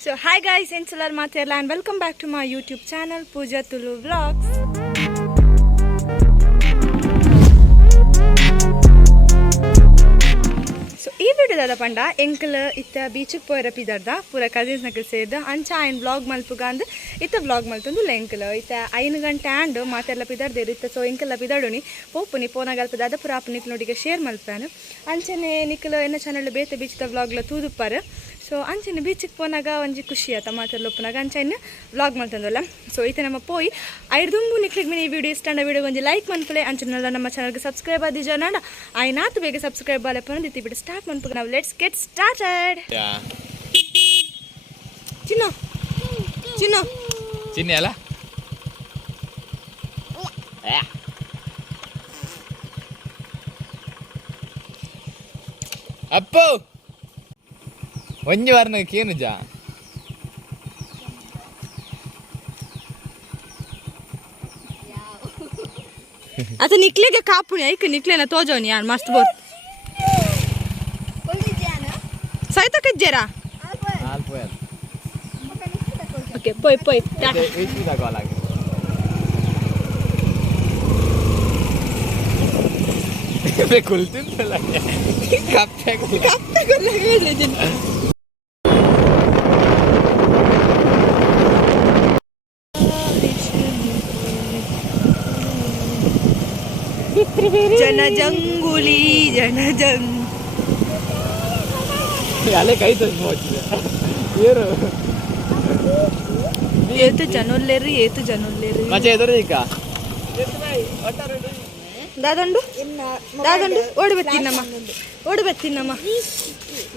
So hi guys, Ensular Materla and welcome back to my YouTube channel Pooja Tulu Vlogs. So ee video dada panda enkal itta beach ku poira pidarda pura cousins nakal serda ancha ayin vlog malpugand itta vlog maltundu lenkal itta 5 gante and Materla pidarde itta so enkal pidadoni popuni pona galpidada pura apni nodiga share malpanu anchane nikal enna channel bete beach da vlog la tudu par so ಅಂಚನೆ ಬೀಚಿಗೆ ಪೋನಾಗ ಒಂಜಿ ಖುಷಿ ಆತ ಮಾತೆಲ್ಲ ಒಪ್ಪನಾಗ ಅಂಚನೆ vlog ಮಾಡ್ತಂದಲ್ಲ so ಈತ ನಮ್ಮ ಪೋಯಿ ಐಡ್ದುಂಬು ನಿಕ್ಲಿಗೆ ಮೀನು ಈ ವಿಡಿಯೋ ಇಷ್ಟ ವಿಡಿಯೋ ಒಂಜಿ ಲೈಕ್ ಮನ್ಪಲೆ ಅಂಚನೆಲ್ಲ ನಮ್ಮ ಚಾನಲ್ಗೆ ಸಬ್ಸ್ಕ್ರೈಬ್ ಆದಿ ಜನ ಆಯ್ನಾತು ಬೇಗ ಸಬ್ಸ್ಕ್ರೈಬ್ ಆಲಪ್ಪ ದಿತ್ತಿ ಬಿಟ್ಟು ಸ್ಟಾರ್ಟ್ ಮನ್ಪುಗ ನಾವು ಲೆಟ್ಸ್ ಗೆಟ್ ಸ್ಟಾರ್ಟೆಡ್ ಚಿನ್ನು ಚಿನ್ನು ಚಿನ್ನಿ ಅಲ್ಲ ಅಪ್ಪು ಒಂಜಿ ವಾರನಕ್ಕೆ ಏನು ಜಾ आता निकलेगे कापुनी ऐक निकले ना तो जाऊन यार मस्त बहुत सही तो कच जरा ओके पोय पोय जनजंगुली जनजंग ಅಲೆ ಕೈ ತೋರಿಸಿ ಏರು ಏತು ಜನೊಲ್ಲೇರಿ ಏತು ಜನೊಲ್ಲೇರಿ ಮಚ್ಚೆ ಎದುರಿಕ ದಾದಂಡು ದಾದಂಡು ಓಡಿ ಬರ್ತೀನಮ್ಮ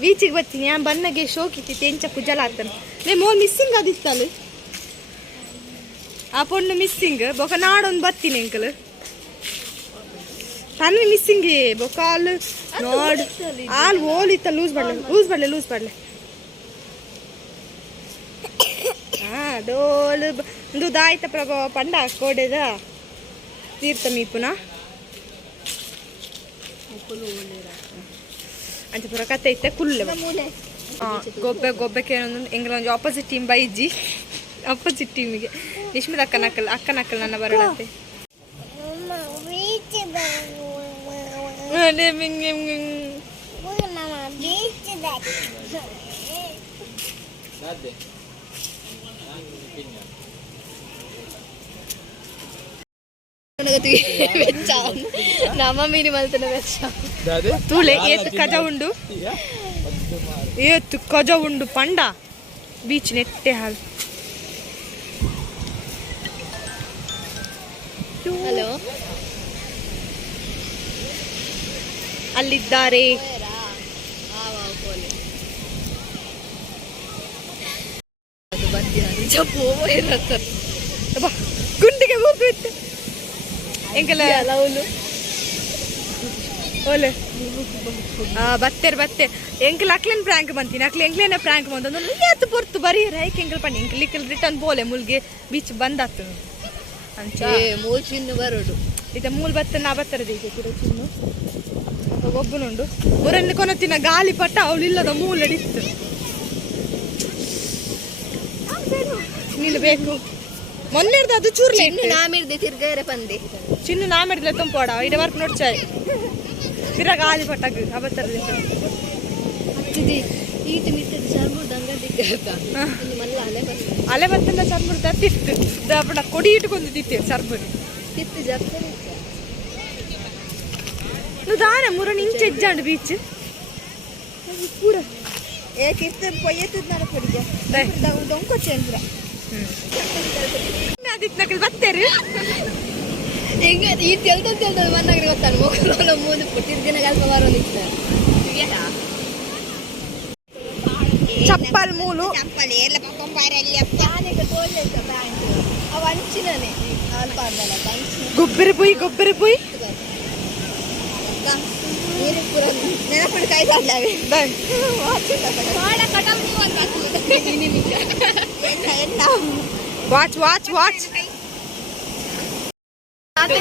ಬೀಚಿಗೆ ಬರ್ತೀನಿ ಆ ಬನ್ನಗೆ ಶೋಕಿತಿ ತೆಂಚ ಕುಜಲ ಆಗ್ತಾನೆ ಲೇ ಮೋಲ್ ಮಿಸ್ಸಿಂಗ್ ಆದಿತ್ತಲ್ಲ ಆ ಪೊಣ್ಣು ಮಿಸ್ಸಿಂಗ್ ಬೊಕ ನಾಡೊಂದು ಬರ್ತೀನಿ ಅಂಕಲ್ ತನ್ವಿ ಮಿಸ್ಸಿಂಗ್ ಬೊಕಾಲ್ ನೋಡ್ ಆಲ್ ಓಲಿತ್ತ ಲೂಸ್ ಬಡ್ಲೆ ಹಾ ಡೋಲ್ ಒಂದು ದಾಯ್ತ ಪ್ರಭಾವ ಪಂಡ ಕೋಡೆದ ತೀರ್ಥ ಮೀಪುನ ಅಂಚ ಪುರ ಕತೆ ಇತ್ತೆ ಕುಲ್ಲೆ ಗೊಬ್ಬೆಕ್ಕೆ ಎಂಗ್ಲ ಒಂದು ಆಪೋಸಿಟ್ ಟೀಮ್ ಬೈಜಿ ಆಪೋಸಿಟ್ ಟೀಮಿಗೆ ನಿಶ್ಮಿತ್ ಅಕ್ಕನಕ್ಕಲ್ ನನ್ನ ಬರೋಣಂತೆ ನಮ್ಮ ಮೀನಿ ಮಲ್ತನ ತೂಲೆ ಏತ್ ಕಜ ಉಂಡು ಪಂಡ ಬೀಚ್ ನೆಟ್ಟೆ ಹಾಲು ಹಲೋ ಅಲ್ಲಿದ್ದಾರೆ ಗುಂಡಿಗೆ ಹೋಗ್ಬಿಟ್ಟು ಎಂಕಲ ಓಲೆ ಬತ್ತೆ ಎಂಕಲ್ ಅಕ್ಲೇನ್ ಪ್ರಾಂಕ್ ಬಂತೀನಿ ಎಂಕ್ಲೇನ ಪ್ರಾಂಕ್ ಬಂದ ಎತ್ತು ಪೊರ್ತು ಬರೀರ ಐಕ್ ಎಂಕಲ್ ಪಣ್ಣಿ ಎಂಕಲ್ ರಿಟರ್ನ್ ಬೋಲೆ ಮುಲ್ಗೆ ಬೀಚ್ ಬಂದಾತು ಅಂಚ ಮೂಲ್ ಚಿನ್ನು ಬರೋಡು ಇದ ಮೂಲ್ ಬತ್ತ ನಾ ಬತ್ತರದ ಈಗ ಕೂಡ ಚಿನ್ನು ಒಬ್ಬನುಂಡು ಊರಲ್ಲಿ ಕೊನತಿನ ಗಾಳಿ ಪಟ್ಟ ಅವಳಿಲ್ಲದ ಮೂಲಡಿತ್ತು ನೀನು ಬೇಕು ಮೊನ್ನೆಡ್ದು ಅದು ಚೂರ್ಲೆ ನಾಮಿರ್ದೆ ತಿರ್ಗಾರೆ ಬಂದೆ ಚಿನ್ನು ನಾಮಿರ್ಲೆ ತುಂಬೋಡ ಇಡ ವರ್ಕ್ ನೋಡ್ಚಾಯ್ ತಿರ ಗಾಳಿ ಪಟ್ಟಾಗ ಅವತ್ತರದಿಂದ ಹತ್ತಿದೆ ಈಟ ಮಿಟ್ಟದ ಚರ್ಮುರ್ದ ಅಂಗಡಿ ಮಲ್ಲ ಅಲೆ ಬತ್ತಲ್ಲ ಚರ್ಮುರ್ದ ತಿತ್ತು ದಪಡ ಕೊಡಿ ಇಟ್ಕೊಂಡು ತಿತ್ತೆ ಚರ್ಮುರಿ ತಿತ್ತು ಜಪ್ಪ ದಾನ ಮುರನ್ ಇಂಚ ಎಜ್ಜಾಂಡು ಬೀಚ್ ಪೂರ ಏಕಿತ್ತು ಪೊಯ್ಯತ್ತದ ನಾನು ಕೊಡಿಗೆ ದೊಂಕೊಚ್ಚೇಂದ್ರ ಅದಿತ್ತು ನಕಲ್ ಬತ್ತೇರು ಹೆಂಗೆ ಈ ತೆಲ್ದ ಮನ್ನಾಗ್ರೆ ಗೊತ್ತಾನ ಮಕ್ಕಳು ಮೂದು ಪುಟ್ಟಿದ ದಿನ ಅಲ್ಪ ಬರೋದಿತ್ತ ಚಪ್ಪಲ್ ಮೂಲು ಚಪ್ಪಲಿ ಎಲ್ಲ ಪಕ್ಕೊಂಬಾರಲ್ಲಿ ಅಪ್ಪಾನೆಗ ತೋರ್ಲೆಕ್ಕ ಬ್ಯಾಂಕ್ ಅವ ಅಂಚಿನನೆ ಅಲ್ಪ ಅಂದಲ್ಲ ಗೊಬ್ಬರ ಪುಯ್ ನೀರು ಪೂರ ನೆನಪುಡು ಕೈ ಬಾಡ್ಲಾವೆ ವಾಚ್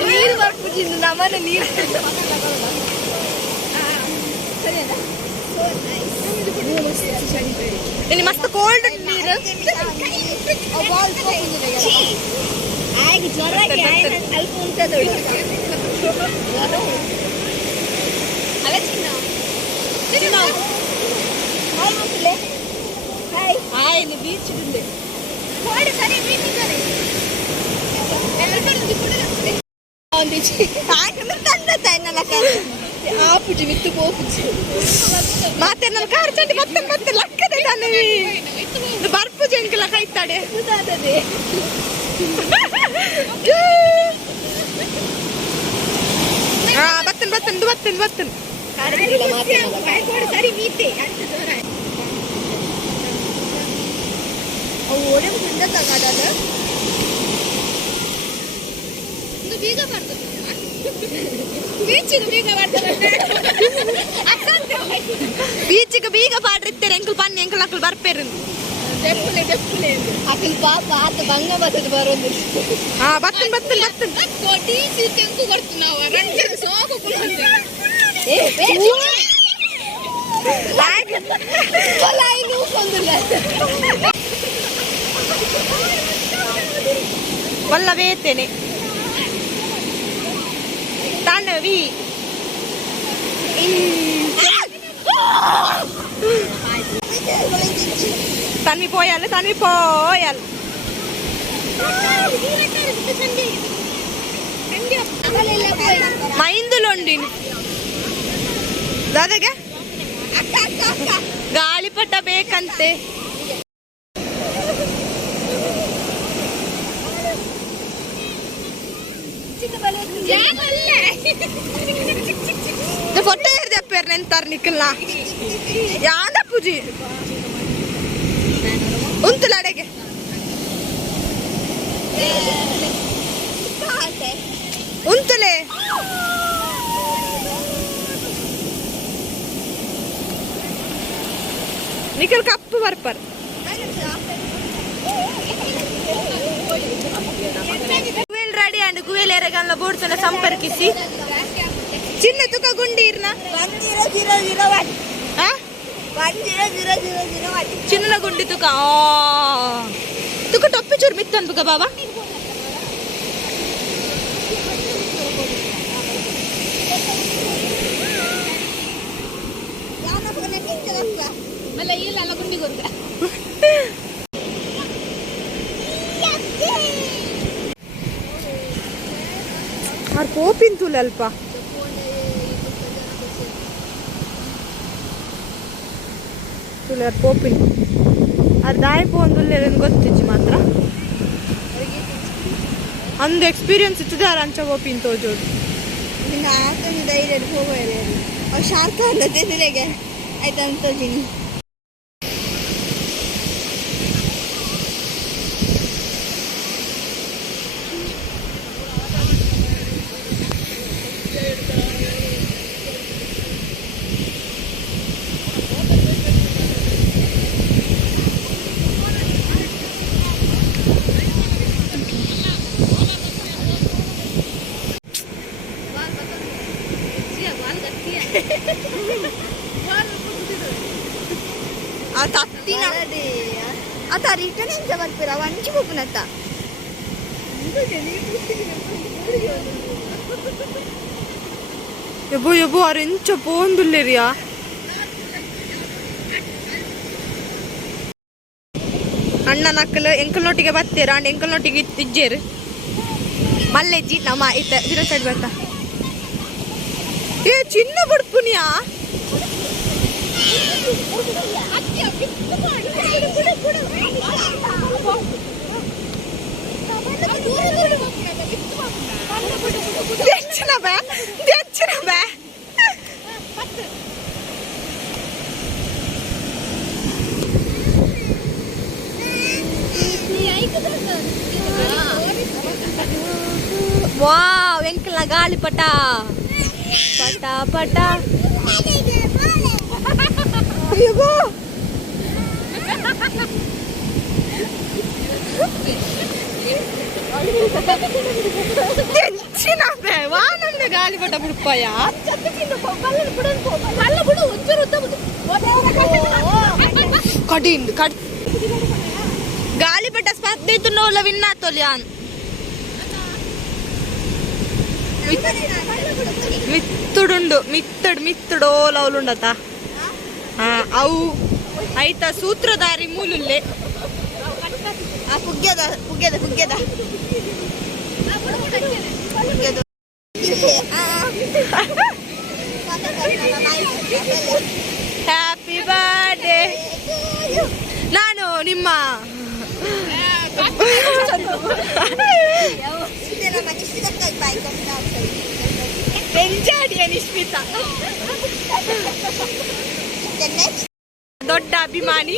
ನೀರು ಬರ್ಪುಜಿಂದು ನಮ್ಮನೆ ನೀರು ಸರಿಯಲ್ಲ ಇಲ್ಲಿ ಮಸ್ತ್ ಕೋಲ್ಡ್ ನೀರು ಆಯ್ತು ಜ್ವರಕ್ಕೆ ಅಲ್ಪ ಉಂಟದಳು ಅಲ್ಲ ಚಿನ್ನ ಚಿನ್ನ ಹಾಯ್ ಮಕ್ಕಳೇ ಹಾಯ್ ಹಾಯ್ ಇಲ್ಲಿ ಬೀಚ್ ಇದೆ ಕೋಡಿ ಸರಿ ಬೀಚ್ ಇದೆ ಎಲ್ಲರೂ ಕುಡಿದ್ರೆ ಒಂದಿಚಿ ಹಾಗೆ ತಂದ ತನ್ನಲ ಕಾರು ಆಪುಜಿ ವಿತ್ತು ಪೋಪುಜಿ ಮತ್ತೆ ನನ್ನ ಕಾರ್ ಚಂಡಿ ಮತ್ತೆ ಮತ್ತೆ ಲಕ್ಕದೆ ತಾನೆ ಬರ್ಪುಜಿ ಅಂಕಲ ಕೈತಾಡೆ ಉದಾದದೆ ಬತ್ತನ್ ಬತ್ತನ್ ಬತ್ತನ್ ಬತ್ತನ್ ಕಾರಿಲ್ಲ ಮಾತೇನಲ್ಲ ಕೋಡಿ ಸರಿ ಮೀತೆ ಅಂತ ಜೋರ ಅವು ಓಡೆ ಮುಂದೆ ತಗಾಡಲ್ಲ ಇದು ಬೀಗ ಬರ್ತದೆ ಬೀಚಿಗೆ ಬೀಗ ಬರ್ತದೆ ಬೀಚಿಗೆ ಬೀಗ ಪಾಡ್ರಿತ್ತೇನೆ ಎಂಕಲ್ ಪನ್ನಿ ಎಂಕಲ್ ಅಕ್ಕಲ್ ಬರ್ಪೇರು ಅಕ್ಕಲ್ ಪಾಪ ಆತ ಭಂಗ ಬರ್ತದೆ ಬರೋದು ಹಾ ಬತ್ತನ್ ಬತ್ತನ್ ಬತ್ತನ್ ಕೋಟಿ ಸಿಕ್ಕಂಕು ಬರ್ತು ನಾವು ರಂಜನ ಸೋಕು ಏ ಕೊಲಾಯಿ ನೀವು ಕೊಂದಿಲ್ಲ ವಲ್ಲ ಬೇತೇನೆ ತಣ್ಣವಿ ತನ್ವಿ ಪೋಯಲ್ ತನ್ವಿ ಪೋಯಲ್ ಮೈಂದುಲೊಂಡಿನಿ ದಾದಾಗೆ ಗಾಳಿಪಟ ಬೇಕಂತೆ ಫೋಟೋ చెప్పారు నేను తర్నికల్లా యాద పూజి ఉంతులు అడగే ఉంతులే నికల్ కప్పు వర్పర్ ಗುವೆಲ್ ರೆಡಿ ಅಂಡ್ ಗುವೆಲ್ ಎರೆಗಲ್ಲ ಬೋಡ್ಸನ ಸಂಪರ್ಕಿಸಿ ಚಿನ್ನ ತುಕ ಗುಂಡೀರ್ನ 1001 ಚಿನ್ನಲ ಗುಂಡಿ ತುಕ ತುಕ ಟೊಪ್ಪಿ ಚೂರು ಮಿತ್ತನ್ ತುಕ ಬಾಬಾ ಮಲ್ಲ ಇಲ್ಲ ಅಲ್ಲ ಗುಂಡಿ ಗೊತ್ತ ಆರ್ ಕೋಪಿನ್ ತುಲ ಅಲ್ಪ ತುಲರ್ ಕೋಪಿನ್ ಆರ್ ದಾಯಿ ಪೋಂದುಲ್ಲೆ ಗೊತ್ತಿಜ್ಜಿ ಮಾತ್ರ ಅಂದು ಎಕ್ಸ್ಪೀರಿಯನ್ಸ್ ಇತ್ತಿದಾರ ಅಂಚ ಕೋಪಿನ್ ತೋಜೋದು ನಿನ್ನ ಆತನ ಧೈರ್ಯ ಹೋಗೋರಿ ಅವ್ರು ಶಾರ್ಕ ಅನ್ನತ್ತೆ ನಿನಗೆ ಆಯ್ತಾ ಅಂತೋಜಿನಿ ತತ್ತಿನ ಆತ ರಿಟರ್ನ್ ಎಂತ ಬರ್ತೀರ ವಂಚಿ ಹೋಗ್ನತ್ತ ಯಬ್ಬು ಯಬ್ಬು ಅವ್ರು ಎಂಚ ಪೋಂದುಲ್ಲೇರಿಯಾ ಅಣ್ಣನ ಅಕ್ಕಲು ಎಂಕಲ್ನೊಟ್ಟಿಗೆ ಬರ್ತೀರ ಅಂಡ್ ಎಂಕಲ್ನೊಟ್ಟಿಗೆ ಇಜ್ಜೇರು ಮಲ್ಲೆಜ್ಜಿ ನಮ್ಮ ಇತ್ತ ಇದ್ರ ಸೈಡ್ ಬರ್ತಾ ಏ ಚಿನ್ನ ಬಡ್ಪುನಿಯಾ తెచ్చిన బే వావ్ వెంకల గాలిపట పట పట అయ్యో తెచ్చిన బే వానండి ಗಾಳಿಪಟ ಬಿಡ್ಪಾಯ ಕಡಿಂದು ಗಾಳಿಪಟ ಸ್ಪರ್ಧೆ ಇತ್ತು ನೋಲ್ಲ ವಿನ್ ಆತೋಲಿ ಅನ್ ಮಿತ್ತುಡುಂಡು ಮಿತ್ತಡು ಓಲವುಲುಂಡತ ಹಾ ಅವು ಆಯ್ತಾ ಸೂತ್ರಧಾರಿ ಮೂಲುಲ್ಲೆ ಪುಗ್ಗ್ಯದ ಹ್ಯಾಪಿ ಬರ್ಡೇ ನಾನು ನಿಮ್ಮ ರಂಜಾಡಿಯ ನಿಶ್ಮಿತ ದೊಡ್ಡ ಅಭಿಮಾನಿ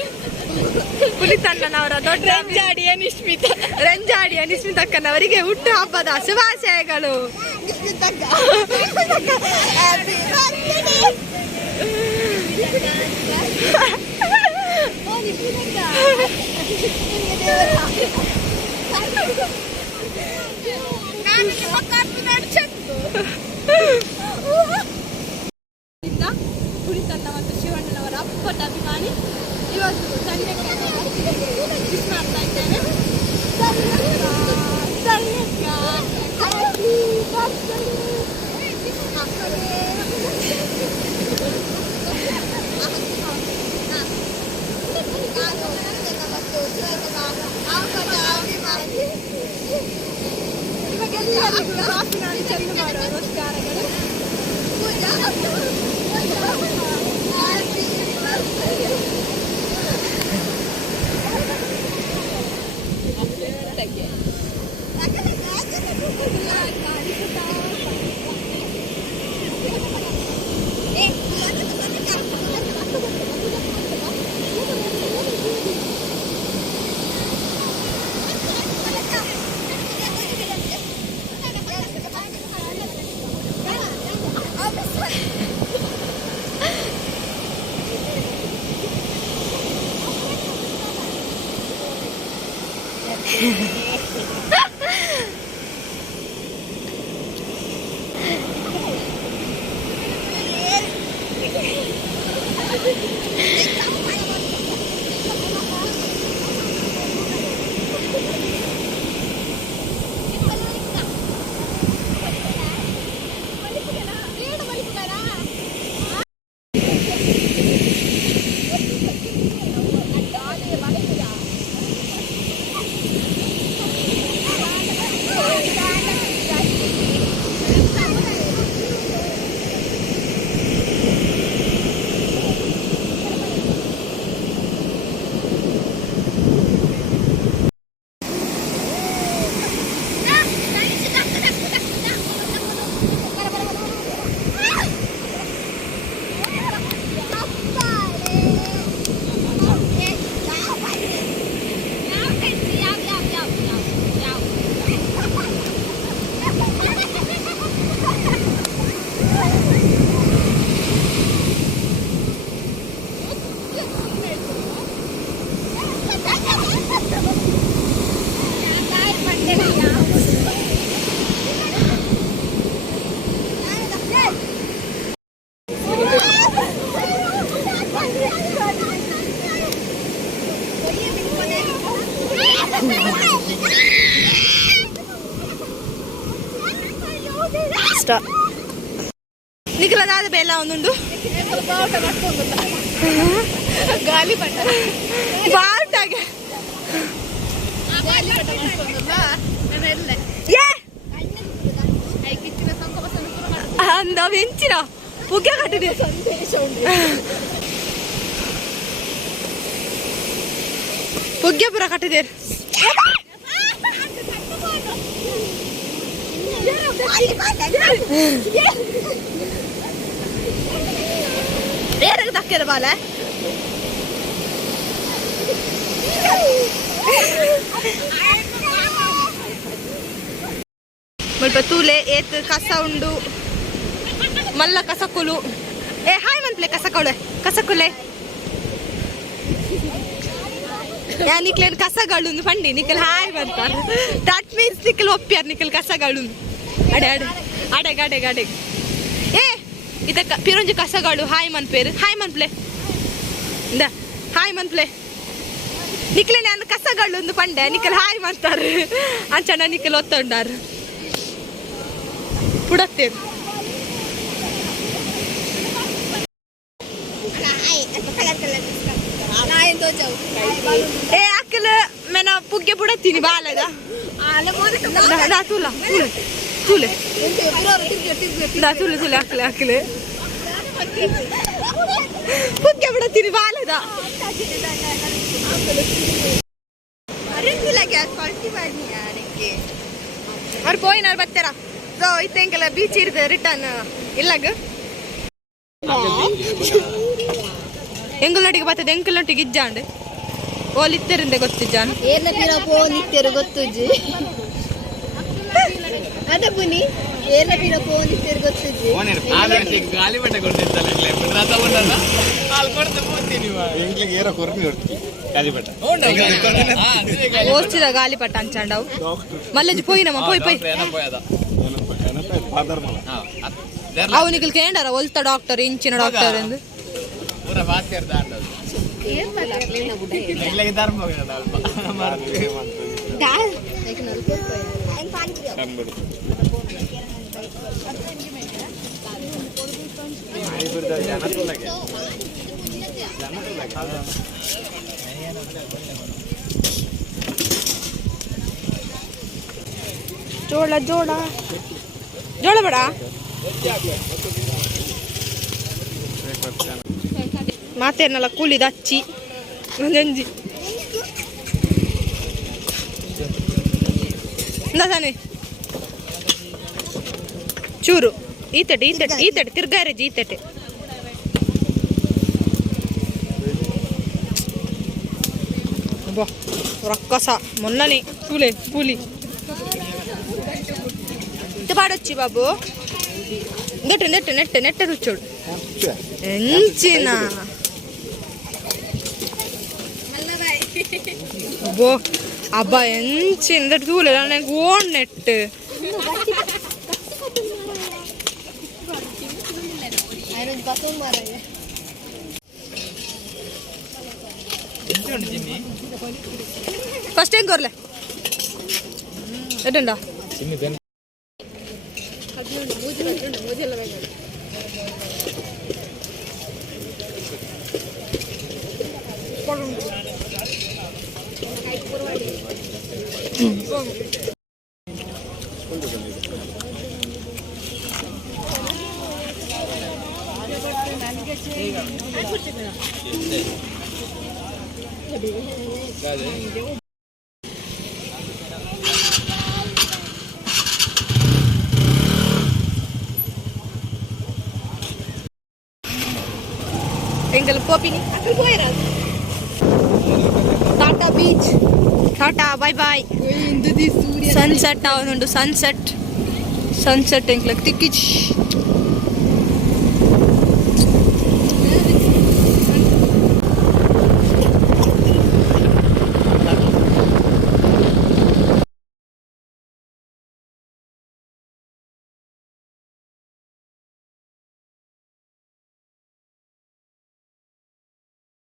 ಪುಲಿತಣ್ಣನವರ ದೊಡ್ಡ ರಂಜಾಡಿಯ ನಿಶ್ಮಿತಕ್ಕನವರಿಗೆ ಹುಟ್ಟು ಹಬ್ಬದ ಶುಭಾಶಯಗಳು. ಪುಲಿತಣ್ಣ ಮತ್ತು ಶಿವಣ್ಣನವರ ಅಪ್ಪಟ ಅಭಿಮಾನಿ. ಇವತ್ತು ಸಂಜೆ ಮಿಸ್ ಮಾಡ್ತಾ ಇದ್ದೇನೆ. ಇವಾಗೆಲ್ಲರಿಗೂ ಹಾಸಿನಲ್ಲಿ ಚೆಂದ ಮಾಡುವ ನಮಸ್ಕಾರಗಳು. ನಿಖಲದಾದ ಬೇಲ ಒಂದುಂಡು ಗಾಳಿ ಪಟ ಬಾಟಾಗೆ ಅಂದ ಹೆಂಚಿನ ಪುಗ್ಗ ಕಟ್ಟಿದೆ ಪುಗ್ಗ ಪುರ ಕಟ್ಟಿದೆ ಬೇರೆ ತಕ್ಕಿರ ಬಾಲ ಮುಲ್ಪ ತೂಲೆ ಏತ್ ಕಸ ಉಂಡು ಮಲ್ಲ ಕಸಕುಲು ಏ ಹಾಯ್ ಮಂತ್ಲೆ ಕಸಕುಲೆ ಯಾ ನಿಕ್ಲೇನ್ ಕಸಗಳು ಪಂಡಿ ನಿಖಲ್ ಹಾಯ್ ಬಂತಾರ ದಟ್ ಮೀನ್ಸ್ ನಿಖಲ್ ಒಪ್ಪ್ಯಾರ ನಿಖಲ್ ಕಸಗಳು ಅಡೆ ಅಡೆಗ್ ಅಡೆಗ್ ಅಡೆಗ್ ಏ ಇದಕ್ಕ ಪಿರೊಂಜಿ ಕಸಗಳು ಹಾಯ್ ಮನ್ಪೇರು ಹಾಯ್ ಮನ್ಪ್ಲೆ ಇಂದ ಹಾಯ್ ಮನ್ಪ್ಲೆ ನಿಕ್ಲೆ ನಾನು ಕಸಗಳು ಒಂದು ಪಂಡೆ ನಿಕ್ಕಲ್ ಹಾಯ್ ಮಾಡ್ತಾರೆ ಅಂಚಣ್ಣ ನಿಕ್ಕಲ್ ಒತ್ತೊಂಡಾರು ಪುಡತ್ತೇರು ಏ ಅಕ್ಕಲ ಮೇನ ಪುಗ್ಗೆ ಬುಡತ್ತೀನಿ ಬಾಲದ ತುಲ ತುಲೆ ತುಲೆ ತುಲೆ ಅಕ್ಕಲೆ ಅಕ್ಕಲೆ ಪುಗ್ಗೆ ಬುಡತ್ತೀನಿ ಬಾಲದ ಅವ್ರು ಪೋಯಿನಾರು ಬರ್ತಾರ ಸೊ ಇತ್ತೆಂಕೆಲ್ಲ ಬೀಚ್ ಇರ್ತದೆ ರಿಟರ್ನ್ ಇಲ್ಲಾಗ ಎಂಗುಲೊಟ್ಟಿಗೆ ಬರ್ತದೆ ಎಂಕುಲೊಟ್ಟಿಗೆ ಇಜ್ಜಾಂಡ್ ಓಲಿತ್ತರಿಂದ ಗೊತ್ತಿಜ್ಜಾನ್ ಏರ್ನ ಪಿರ ಪೋ ನಿತ್ಯರು ಗೊತ್ತುಜ್ಜಿ ಅದ ಪುನಿ ಏರ್ನ ಪಿರ ಪೋ ನಿತ್ಯರು ಗೊತ್ತುಜ್ಜಿ ಗಾಳಿ ಬಟ್ಟೆ ಕೊಡ್ತಿತ್ತಲ್ಲ ಓಸ್ತಿದ ಗಾಲಿ ಪಟ್ಟ ಅಂಚಾಂಡವು ಮಲ್ಲಜಿ ಪೋಯಿನಮ್ಮ ಪೋಯ್ ಪೋಯ್ ಅವನಿಗೆ ಕೇಂಡಾರ ಒಲ್ತ ಡಾಕ್ಟರ್ ಇಂಚಿನ ಡಾಕ್ಟರ್ ಎಂದು ಪೂರ ಬಾತ್ಯರ್ದ ಧರ್ಮ ಜೋಳ ಜೋಳ ಜೋಳ ಬೇಡ ಮಾತೇನಲ್ಲ ಕೂಲಿದ ಅಚ್ಚಿ ಒಂದೊಂಜಿ ತಾನೆ ಚೂರು ಈತಟೆ ಈತಟೆ ಈತಟೆ ತಿರ್ಗಾರಜಿ ಈತಟೆ ಬಾ ರಕ್ಕಸ ಮೊನ್ನನೆ ಕೂಲೆ ಕೂಲಿ పాడొచ్చి బాబు నెట్టు నెట్టు నెట్టు నెట్టు కూర్చోడు ఎంచిన అబ్బో అబ్బా ఎంచిన చూడలేదు నాకు ఓన్ నెట్ ఫస్ట్ ఏం కోరలే ఎట్టండా எங்கள் போப்பினி அக்கல் போயிராது ಟಾಟಾ ಬೀಚ್ ಟಾಟಾ ಬಾಯ್ ಬಾಯ್ ಸನ್ಸೆಟ್ ಅವನುಂಡು ಸನ್ಸೆಟ್ ಸನ್ಸೆಟ್ ಎಂಕ್ಲಕ್ ತಿಕ್ಕಿಚ್